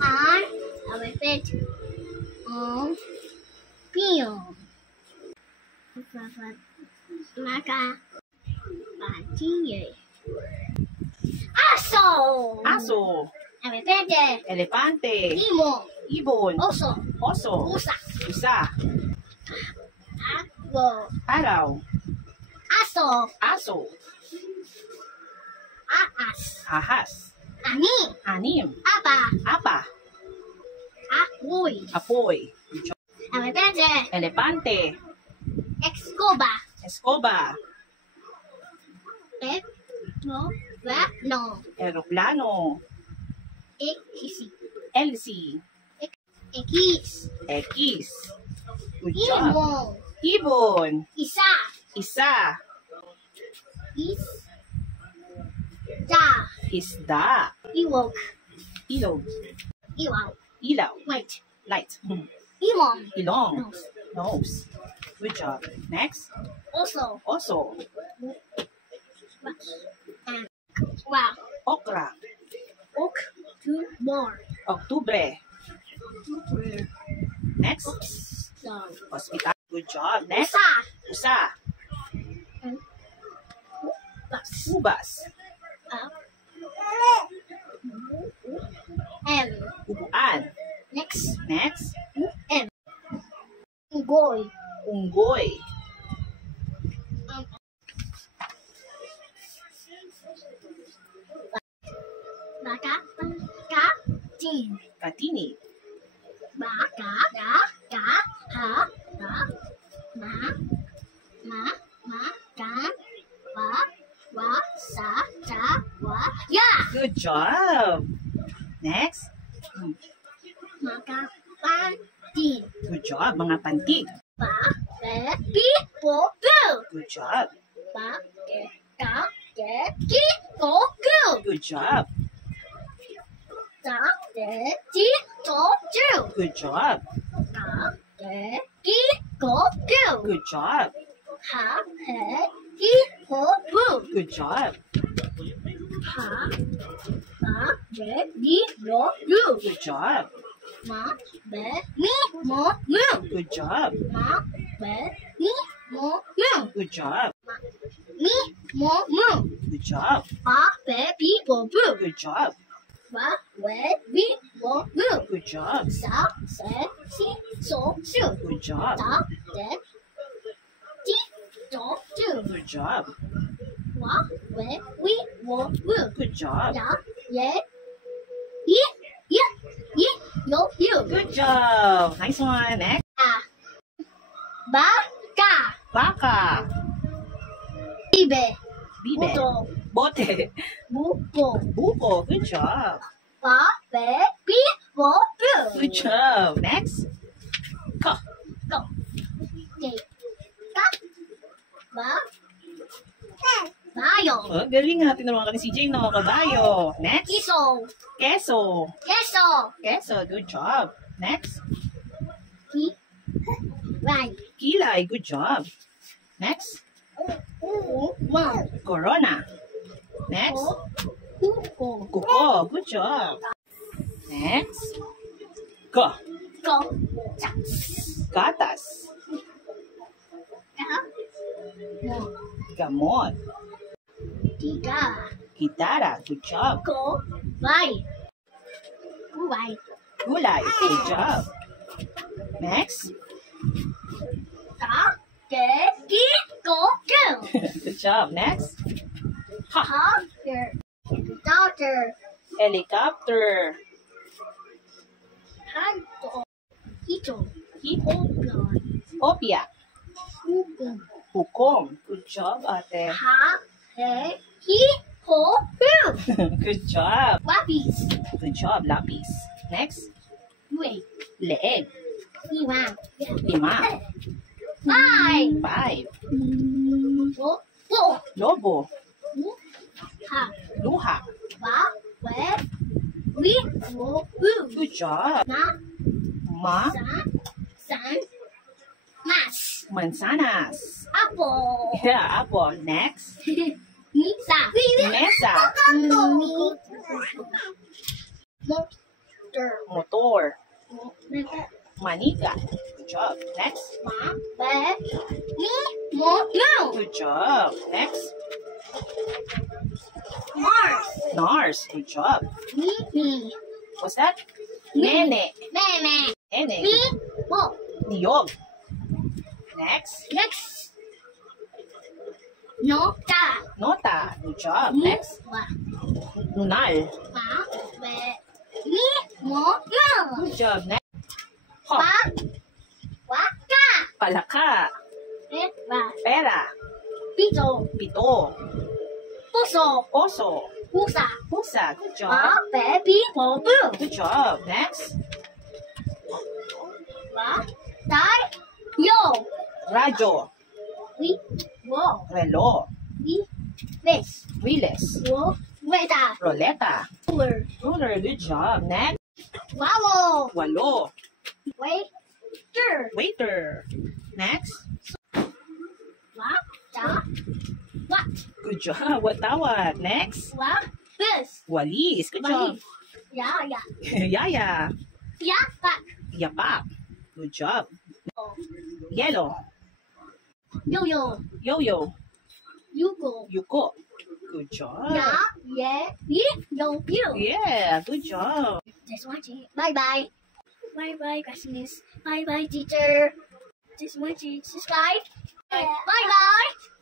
An elephant on film. Maka Patinha. Aso. Aso. Elefante. Elepante. Imo. Ibon. Oso. Oso. Usa. Usa. Aquo. Araw. Aso. Aso. Aas. Ahas. Ani. Anim. Apa. Apa. Apoy. Apoy. Elefante. Elepante. Escoba. Escoba. No. Aeroplano. Exi. Elsie. X. X. Good job. Imo. Ibon. Isa. Isa. Isda. Iwok. Ilog. Iwaw. Ilaw. Wait. Light. Imong. Ilong. Nose. Nose. Good job. Next. Also. Oso. And wow. Okra. Ok. Two more. Oktubre. Next. So. Hospital. Good job. Next. Usa. Usa. Bus. Ubas. M. Upuan. Next. Next. M. Goy. Unggoy. Baka. Katin. Katini. Baka. Ka. Ha. Da. Ma. Ka. Wa. Sa. Wa. Ya. Good job. Next. Maka. Pantin. Good job. Mga pantig. Ba. Be. Bi. Bo. Bu. Good job. Ba. Ge. Ka. Ge. Ki. Go. Gu. Good job. Da. De. Di. Do. Ju. Good job. Ka. De. Ki. Go. Gu. Good job. Ha. He. Hi. Ho. Bu. Good job. Ha. Ba. Be. Bi. Lo. Lu. Good job. Ma. Be. Mi. Mo. Mu. Good job. Ma. Be. Mi. Mo. Mu. Good job. Mi. Mo. Mu. Good job. Ba. Be. Bi. Bo. Bu. Good job. Ba. We. Bi. Bo. Mu. Good job. Sa. Se. Si. So. Su. Good job. Da. De. Di. Do. Du. Good job. Wa. We. Wi. Wo. Wu. Good job. Ya. Ye. Yi. Ye. Yi. Yo. Yu. Good job. Nice one. Next. Ba. Ka. Baka. Bibe. Bibe. Buto. Bote. Bubo. Bubo. Good job. Ba. Be. Bi. Bo. Bu. Good job. Next. Ka. Go. Ke. Ka. Ba. Bayo. Oh, galing nga. Tinulungan ka ni CJ, no? Kabayo. Next. Iso. Keso. Keso. Keso. Good job. Next. Ki. Rai. Kilay. Good job. Next. Wow. Corona. Next. Kuko. Kuko. Good job. Next. Go. Go. Gatas. Ka. Mo. Gamot. Tiga. Gitara. Good job. Go. Vai. Vai. Gulay. Good job. Next. Ka. Ke. Ki. Go. Go. Good job. Next. Ha. Doctor. Doctor. Helicopter. Hanto. Hito. Hito. Oblon. Opia. Hukum. Hukom. Good job, ate. Ha. He. Hi. Ho. Bu. Good job. Wapis. Good job, lapis. Next. Wait. Leeg. Iwan. 5. Five. 5. Bo. Bo. Lobo. Ha. Luha. Ba. We. Wi. Wo. Bu. Good job. Na. Ma. San. Mas. Mansanas. Apple. Yeah, apple. Next. Misa. Mesa. Motor. Motor. Mẹ. Manika. Good job. Next. Má. Bé. Ní. Một. No. Good job. Next. Mars. Nurse. Good job. Mimi. What's that? Mẹ. Nene. Mẹ. Nene. Ní. Một. Niyog. Next. Next. Nota. Nota. Good job. Ní. Next. Và. Nunal. Má. Bé. Ní. Một. No. Good job. Next. Hop. Bá. Quá. Ca. Palaka. Hết. Và. Pera. Pito. Pito. Puso. Oso. Pusa. Pusa. Good Má. job. Bé. Bí. Bộ. Bưu. Good job. Next. Và. Trái. Yo. Radyo. Quý. Vô. Relo. Quý. Vết. Riles. Vô. Vệ tà. Roleta. Ruler. Ruler. Good job. Next. Vowel. Walo. Wait. Sure. Waiter. Next. Quá. Chá. What? Good job. Watawat. Next. Quá. This. Walis. Good job. Dạ. Dạ. Yaya. Dạ. Back. Yapak. Good job. Yellow. Yo-yo. Yo-yo. Yugo. Yuko. Good job. Dạ. Yeah. Yeah. Yo. You. Yeah. Good job. Just watching. Bye bye. Bye bye, classmates. Bye bye, teacher. Just watching. Subscribe. Bye bye.